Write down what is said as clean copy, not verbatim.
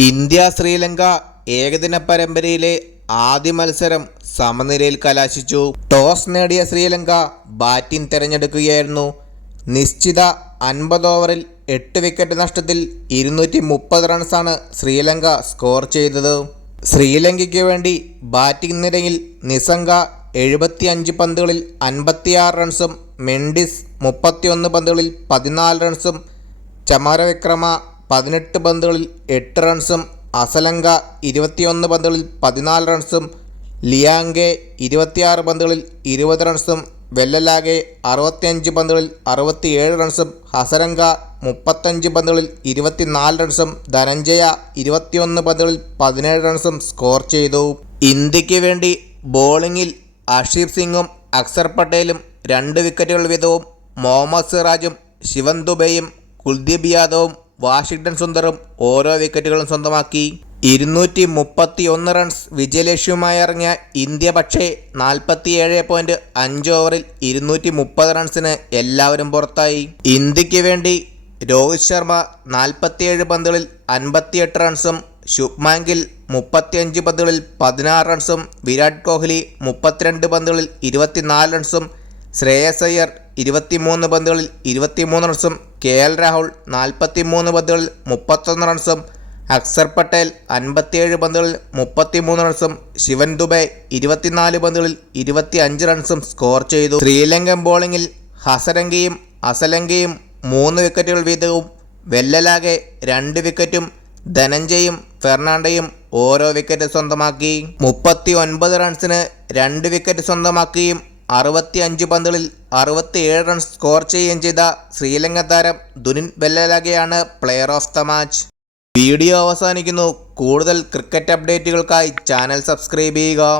India Sri Lanka ഏകദിന പരമ്പരയിലെ ആദ്യ മത്സരം സമനിലയിൽ കലാശിച്ചു. ടോസ് നേടിയ ശ്രീലങ്ക ബാറ്റിംഗ് തിരഞ്ഞെടുക്കുകയായിരുന്നു. നിശ്ചിത 50 ഓവറിൽ 8 വിക്കറ്റ് നഷ്ടത്തിൽ 230 റൺസാണ് ശ്രീലങ്ക സ്കോർ ചെയ്തത്. ശ്രീലങ്കയ്ക്ക് വേണ്ടി ബാറ്റിംഗ് നിരയിൽ നിസംഗ 75 പന്തുകളിൽ 56 റൺസും, മെൻഡിസ് 31 പന്തുകളിൽ 14 റൺസും, ചമരവിക്രമ 18 പന്തുകളിൽ 8 റൺസും, അസലങ്ക 21 പന്തുകളിൽ 14 റൺസും, ലിയാംഗെ 26 പന്തുകളിൽ 20 റൺസും, വെല്ലലാകെ 65 പന്തുകളിൽ 67 റൺസും, ഹസരങ്ക 35 പന്തുകളിൽ 24 റൺസും, ധനഞ്ജയ 21 പന്തുകളിൽ 17 റൺസും സ്കോർ ചെയ്തു. ഇന്ത്യക്ക് വേണ്ടി ബോളിംഗിൽ അർഷദീപ് സിംഗും അക്സർ പട്ടേലും 2 വിക്കറ്റുകൾ വീതവും, മുഹമ്മദ് സിറാജും ശിവൻ ദുബെയും കുൽദീപ് യാദവും വാഷിംഗ്ടൺ സുന്ദറും ഓരോ വിക്കറ്റുകളും സ്വന്തമാക്കി. 231 റൺസ് വിജയലക്ഷ്യവുമായി ഇറങ്ങിയ ഇന്ത്യ പക്ഷേ 47.5 ഓവറിൽ 230 റൺസിന് എല്ലാവരും പുറത്തായി. ഇന്ത്യക്ക് വേണ്ടി രോഹിത് ശർമ്മ 47 പന്തുകളിൽ 58 റൺസും, ശുഭ്മാൻ ഗിൽ 35 പന്തുകളിൽ 16 റൺസും, വിരാട് കോഹ്ലി 32 പന്തുകളിൽ 24 റൺസും, ശ്രേയസ് അയ്യർ 23 പന്തുകളിൽ 23 റൺസും, KL രാഹുൽ 43 പന്തുകളിൽ 31 റൺസും, അക്സർ പട്ടേൽ 57 പന്തുകളിൽ 33 റൺസും, ശിവൻ ദുബെ 24 പന്തുകളിൽ 25 റൺസും സ്കോർ ചെയ്തു. ശ്രീലങ്കൻ ബോളിംഗിൽ ഹസരംഗയും അസലങ്കയും 3 വിക്കറ്റുകൾ വീതവും, വെല്ലലാകെ 2 വിക്കറ്റും, ധനഞ്ജയും ഫെർണാണ്ടയും ഓരോ വിക്കറ്റ് സ്വന്തമാക്കി. 39 റൺസിന് 2 വിക്കറ്റ് സ്വന്തമാക്കുകയും 65 പന്തുകളിൽ 67 റൺസ് സ്കോർ ചെയ്യുകയും ചെയ്ത ശ്രീലങ്കൻ താരം ദുനിൻ വെല്ലലാകെയാണ് player of the match. Video അവസാനിക്കുന്നു. കൂടുതൽ ക്രിക്കറ്റ് അപ്ഡേറ്റുകൾക്കായി ചാനൽ സബ്സ്ക്രൈബ് ചെയ്യുക.